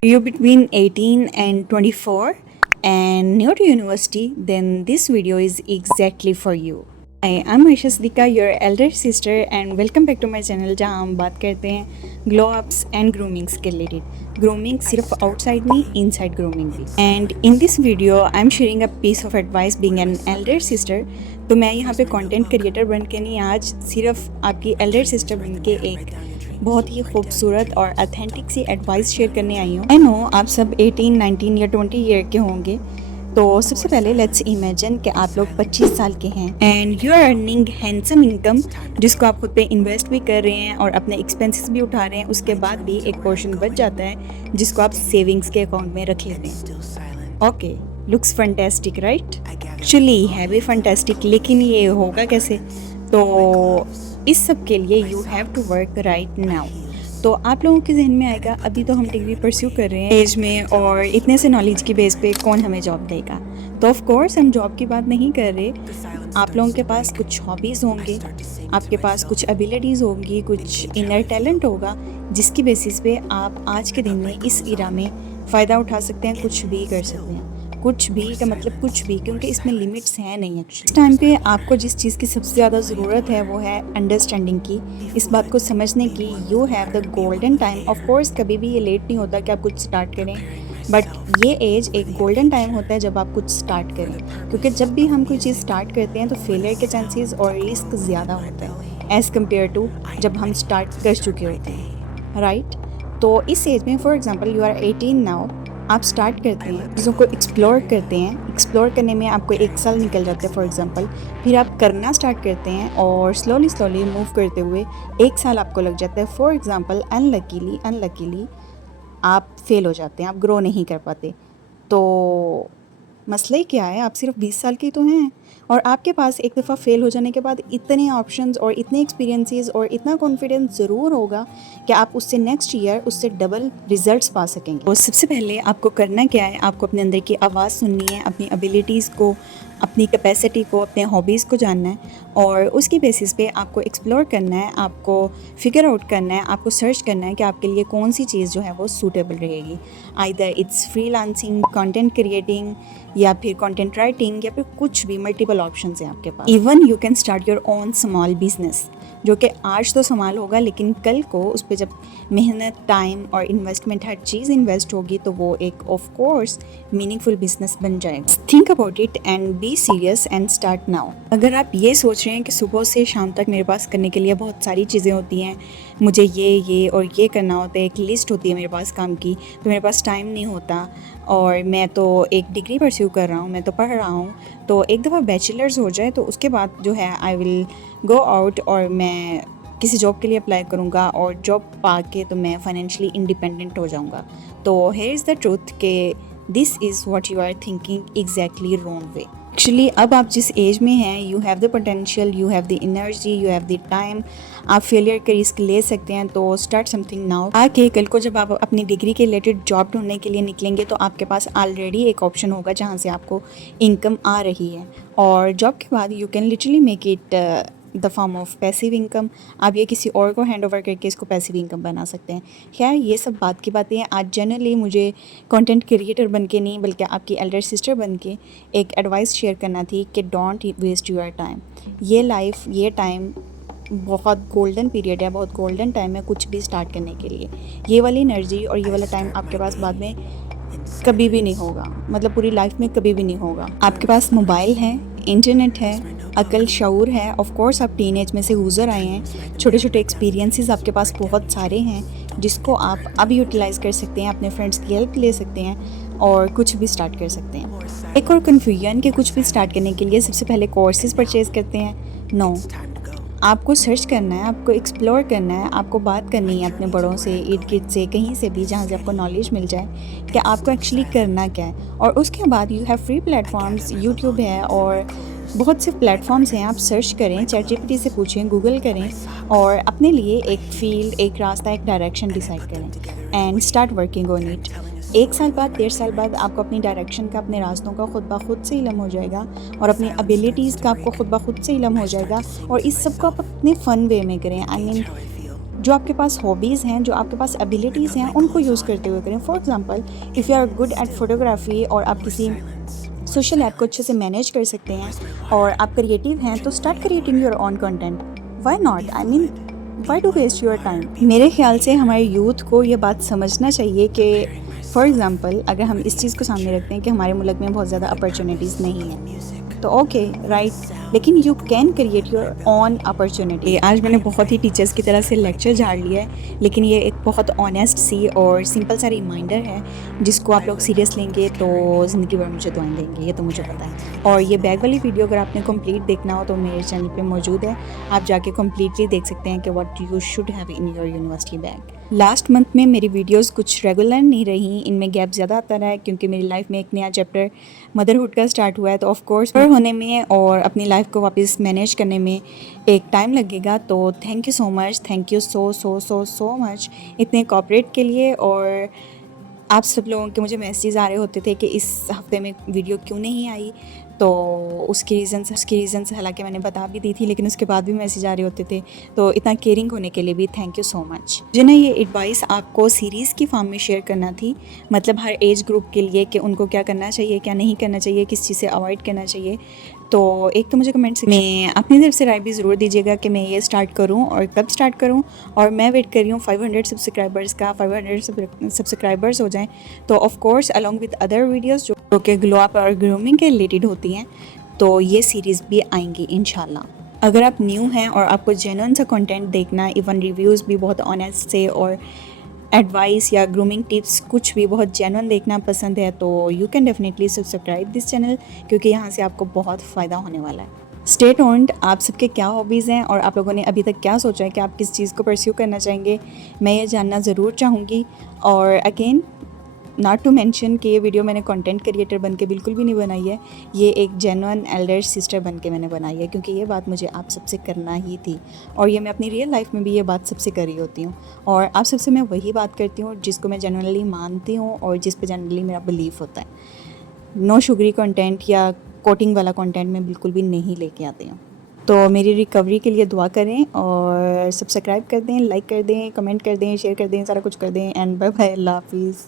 You're between 18 and 24 and new to university, then this video is exactly for you. Hi, I'm Aisha Siddiqa, your elder sister, and welcome back to my channel जहाँ हम बात करते हैं glow ups and groomings के related. Grooming सिर्फ outside नहीं, inside grooming भी. And in this video I am sharing a piece of advice being an elder sister. तो मैं यहाँ पे कंटेंट क्रिएटर बन के नहीं, आज सिर्फ आपकी एल्डर सिस्टर बन के एक बहुत ही खूबसूरत और अथेंटिक सी एडवाइस शेयर करने आई हूँ. आई नो आप सब 18, 19 या 20 ईयर के होंगे. तो सबसे पहले लेट्स इमेजिन कि आप लोग 25 साल के हैं and you are earning handsome income, जिसको आप खुद पे इन्वेस्ट भी कर रहे हैं और अपने एक्सपेंसेस भी उठा रहे हैं. उसके बाद भी एक पोर्शन बच जाता है जिसको आप सेविंग्स के अकाउंट में रख लेते हैं. Okay, looks fantastic right? Actually है भी फंटेस्टिक, लेकिन ये होगा कैसे? तो इस सब के लिए you have to work right now. तो आप लोगों के जहन में आएगा अभी तो हम डिग्री परस्यू कर रहे हैं एज में, और इतने से नॉलेज की बेस पे कौन हमें जॉब देगा. तो ऑफ कोर्स हम जॉब की बात नहीं कर रहे. आप लोगों के पास कुछ हॉबीज़ होंगे, आपके पास कुछ एबिलिटीज़ होंगी, कुछ इनर टैलेंट होगा, जिसकी बेसिस पे आप आज के दिन में इस इरा में फ़ायदा उठा सकते हैं, कुछ भी कर सकते हैं. कुछ भी का मतलब कुछ भी, क्योंकि इसमें लिमिट्स हैं नहीं. एक्चुअली इस टाइम पे आपको जिस चीज़ की सबसे ज़्यादा ज़रूरत है वो है अंडरस्टैंडिंग की, इस बात को समझने की. You have the golden time. Of course कभी भी ये लेट नहीं होता कि आप कुछ स्टार्ट करें, बट ये एज एक गोल्डन टाइम होता है जब आप कुछ स्टार्ट करें, क्योंकि जब भी हम कोई चीज़ स्टार्ट करते हैं तो फेलियर के चांसेस और रिस्क ज़्यादा होता है एज़ कम्पेयर टू जब हम स्टार्ट कर चुके होते हैं, राइट? तो इस एज में for example you are 18 now, आप स्टार्ट करते हैं, चीज़ों को एक्सप्लोर करते हैं. एक्सप्लोर करने में आपको 1 साल निकल जाता है फॉर एग्जांपल. फिर आप करना स्टार्ट करते हैं और स्लोली मूव करते हुए 1 साल आपको लग जाता है. फॉर एग्जांपल अनलकीली आप फेल हो जाते हैं, आप ग्रो नहीं कर पाते. तो मसला ही क्या है? आप सिर्फ 20 साल के तो हैं और आपके पास एक दफ़ा फेल हो जाने के बाद इतने ऑप्शंस और इतने एक्सपीरियंसेस और इतना कॉन्फिडेंस ज़रूर होगा कि आप उससे नेक्स्ट ईयर उससे डबल रिजल्ट्स पा सकेंगे. तो सबसे पहले आपको करना क्या है? आपको अपने अंदर की आवाज़ सुननी है, अपनी एबिलिटीज़ को, अपनी कैपेसिटी को, अपने हॉबीज़ को जानना है और उसकी बेसिस पे आपको एक्सप्लोर करना है, आपको फिगर आउट करना है, आपको सर्च करना है कि आपके लिए कौन सी चीज़ जो है वो सूटेबल रहेगी. Either it's freelancing, content creating, या फिर कंटेंट राइटिंग, या फिर कुछ भी. मल्टीपल ऑप्शंस हैं आपके पास. Even you can start your own small business, जो कि आज तो संभाल होगा लेकिन कल को उस पर जब मेहनत, टाइम और इन्वेस्टमेंट, हर चीज़ इन्वेस्ट होगी तो वो एक ऑफ कोर्स मीनिंगफुल बिजनेस बन जाएगा. Think about it and be serious and start now. अगर आप ये सोच रहे हैं कि सुबह से शाम तक मेरे पास करने के लिए बहुत सारी चीज़ें होती हैं, मुझे ये और ये करना होता है, एक लिस्ट होती है मेरे पास काम की, तो मेरे पास टाइम नहीं होता, और मैं तो एक डिग्री परस्यू कर रहा हूँ, मैं तो पढ़ रहा हूँ, तो एक दफ़ा बैचलर्स हो जाए तो उसके बाद जो है आई विल गो आउट और मैं किसी जॉब के लिए अप्लाई करूँगा और जॉब पा के तो मैं फाइनेंशियली इंडिपेंडेंट हो जाऊँगा. तो हियर इज़ द ट्रूथ कि this is what you are thinking exactly wrong way. Actually अब आप जिस एज में हैं, you have the potential, you have the energy, you have the time. आप फेलियर का रिस्क ले सकते हैं. तो स्टार्ट समथिंग नाउ. आके कल को जब आप अपनी डिग्री के रिलेटेड जॉब ढूंढने के लिए निकलेंगे तो आपके पास ऑलरेडी एक ऑप्शन होगा जहाँ से आपको इनकम आ रही है, और जॉब के बाद you can literally make it the form of passive income. आप ये किसी और को हैंड ओवर करके इसको पैसिव इनकम बना सकते हैं. खैर ये सब बात की बातें हैं. आज जनरली मुझे कंटेंट क्रिएटर बन के नहीं बल्कि आपकी एल्डर सिस्टर बन के एक एडवाइस शेयर करना थी कि डोंट वेस्ट योर टाइम. ये लाइफ, ये टाइम बहुत गोल्डन पीरियड है, बहुत गोल्डन टाइम है कुछ भी स्टार्ट करने के लिए. ये वाली एनर्जी और ये वाला टाइम आपके पास बाद में कभी भी नहीं होगा, मतलब पूरी लाइफ में कभी भी नहीं होगा. आपके पास मोबाइल है, इंटरनेट है, अकल शऊर है. ऑफ कोर्स आप टीनेज में से गुजर आए हैं, छोटे छोटे एक्सपीरियंसेस आपके पास बहुत सारे हैं जिसको आप अब यूटिलाइज़ कर सकते हैं. अपने फ्रेंड्स की हेल्प ले सकते हैं और कुछ भी स्टार्ट कर सकते हैं. एक और कन्फ्यूजन कि कुछ भी स्टार्ट करने के लिए सबसे पहले कोर्सेज परचेज़ करते हैं. नो, आपको सर्च करना है, आपको एक्सप्लोर करना है, आपको बात करनी है अपने बड़ों से, इर्द गिर्द से, कहीं से भी जहाँ से आपको नॉलेज मिल जाए कि आपको एक्चुअली करना क्या है. और उसके बाद you have free platforms, YouTube है और बहुत से प्लेटफॉर्म्स हैं. आप सर्च करें, चैटजीपीटी से पूछें, गूगल करें और अपने लिए एक फील्ड, एक रास्ता, एक डायरेक्शन डिसाइड करें and start working on it. 1 साल बाद, 1.5 साल बाद आपको अपनी डायरेक्शन का, अपने रास्तों का खुद ब खुद से इल्म हो जाएगा और अपनी एबिलिटीज़ का आपको खुद ब खुद से इल्म हो जाएगा. और इस सब को आप अपने फ़न वे में करें. आई मीन जो आपके पास हॉबीज़ हैं, जो आपके पास एबिलिटीज़ हैं, उनको यूज़ करते हुए करें। For example, if you are good at photography और आप किसी सोशल ऐप को अच्छे से मैनेज कर सकते हैं और आप क्रिएटिव हैं, तो start creating your own content. Why not? I mean, why to waste your time? मेरे ख्याल से हमारे यूथ को ये बात समझना चाहिए कि फॉर एग्ज़ाम्पल, अगर हम इस चीज़ को सामने रखते हैं कि हमारे मुल्क में बहुत ज़्यादा अपॉर्चुनिटीज़ नहीं हैं, तो ओके, राइट, लेकिन you can create your own opportunity. आज मैंने बहुत ही टीचर्स की तरह से लेक्चर झाड़ लिया है, लेकिन ये एक बहुत ऑनेस्ट सी और सिंपल सा रिमाइंडर है, जिसको आप लोग सीरियस लेंगे तो ज़िंदगी भर मुझे दुआएं देंगे, ये तो मुझे पता है। और ये बैग वाली वीडियो अगर आपने कंप्लीट देखना हो तो मेरे चैनल पे मौजूद है, आप जाके कम्प्लीटली देख सकते हैं कि what you should have in your university bag. Last month में मेरी वीडियोस कुछ रेगुलर नहीं रही, इनमें गैप ज़्यादा आता रहा है क्योंकि मेरी लाइफ में एक नया चैप्टर मदरहुड का स्टार्ट हुआ है, तो ऑफ कोर्स होने में और अपनी लाइफ को वापस मैनेज करने में एक टाइम लगेगा। तो thank you so much, thank you so so so so much इतने कोऑपरेट के लिए। और आप सब लोगों के मुझे मैसेज आ रहे होते थे कि इस हफ्ते में वीडियो क्यों नहीं आई, तो उसके रीज़न्स हालांकि मैंने बता भी दी थी, लेकिन उसके बाद भी मैसेज आ रहे होते थे। तो इतना केयरिंग होने के लिए भी थैंक यू सो मच। मुझे ना ये एडवाइस आपको सीरीज़ की फॉर्म में शेयर करना थी, मतलब हर एज ग्रुप के लिए कि उनको क्या करना चाहिए, क्या नहीं करना चाहिए, किस चीज़ से अवॉइड करना चाहिए। तो एक तो मुझे कमेंट सेक्शन में अपनी तरफ से राय भी ज़रूर दीजिएगा कि मैं ये स्टार्ट करूं और कब स्टार्ट करूं। और मैं वेट कर रही हूँ 500 सब्सक्राइबर्स का। 500 सब्सक्राइबर्स हो जाएं तो of course along with other videos जो कि ग्लो अप और ग्रूमिंग के रिलेटेड होती हैं, तो ये सीरीज़ भी आएंगी इंशाल्लाह। अगर आप न्यू हैं और आपको जेन्युइन सा कंटेंट देखना, इवन रिव्यूज़ भी बहुत ऑनेस्ट से और एडवाइस या ग्रूमिंग टिप्स कुछ भी बहुत जेन्युइन देखना पसंद है, तो you can definitely subscribe this channel, क्योंकि यहाँ से आपको बहुत फ़ायदा होने वाला है। Stay tuned. आप सबके क्या हॉबीज़ हैं और आप लोगों ने अभी तक क्या सोचा है कि आप किस चीज़ को परस्यू करना चाहेंगे, मैं ये जानना ज़रूर चाहूँगी। और अगेन नॉट टू मेंशन कि ये वीडियो मैंने कंटेंट क्रिएटर बन के बिल्कुल भी नहीं बनाई है, ये एक जेन्युइन एल्डर सिस्टर बन के मैंने बनाई है, क्योंकि ये बात मुझे आप सबसे करना ही थी। और ये मैं अपनी रियल लाइफ में भी ये बात सबसे कर रही होती हूँ, और आप सबसे मैं वही बात करती हूँ जिसको मैं जेन्युइनली मानती हूँ और जिस पे जेन्युइनली मेरा बिलीफ होता है। नो शुगरी कंटेंट या कोटिंग वाला कंटेंट मैं बिल्कुल भी नहीं लेके आती हूँ। तो मेरी रिकवरी के लिए दुआ करें और सब्सक्राइब कर दें, लाइक कर दें, कमेंट कर दें, शेयर कर दें, सारा कुछ कर दें। एंड बाय बाय, अल्लाह हाफिज़।